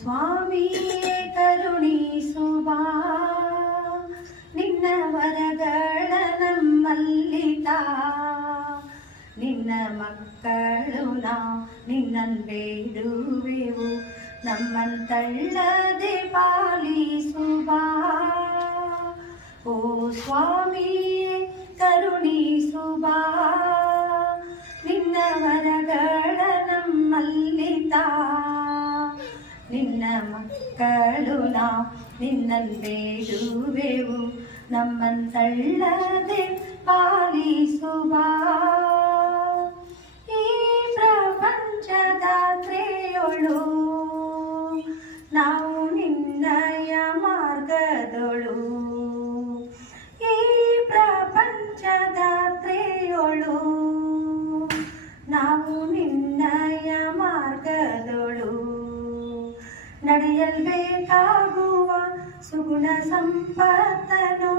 ಸ್ವಾಮಿಯೇ ಕರುಣಿಸುವ ನಿನ್ನ ವರಗಳ ನಮ್ಮಲ್ಲಿತ ನಿನ್ನ ಮಕ್ಕಳು ನಾವು ನಿನ್ನನ್ನು ಬೇಡುವೆವು ನಮ್ಮಂತಳ್ಳದೆ ಪಾಲಿಸುವ ಓ ಸ್ವಾಮಿಯೇ ಕರುಣಿಸುವ ನಿನ್ನ ವರಗಳ ನಮ್ಮಲ್ಲಿತ ನಿನ್ನ ಮಕ್ಕಳು ನಾವು ನಿನ್ನನ್ನು ಬೇಡುವೆವು ನಮ್ಮಂತಳ್ಳದೆ ಪಾಲಿಸುವ ಈ ಪ್ರಪಂಚದಾತ್ರೆಯೊಳು ನಾವು ನಿನ್ನಯ ಮಾರ್ಗದೊಳು ಈ ಪ್ರಪಂಚದಾತ್ರೆಯೊಳು ನಾವು ನಿನ್ನಯ ಮಾರ್ಗದೊಳು ನಡೆಯಲ್ಬೇಕಾಗುವ ಸುಗುಣ ಸಂಪತ್ತನು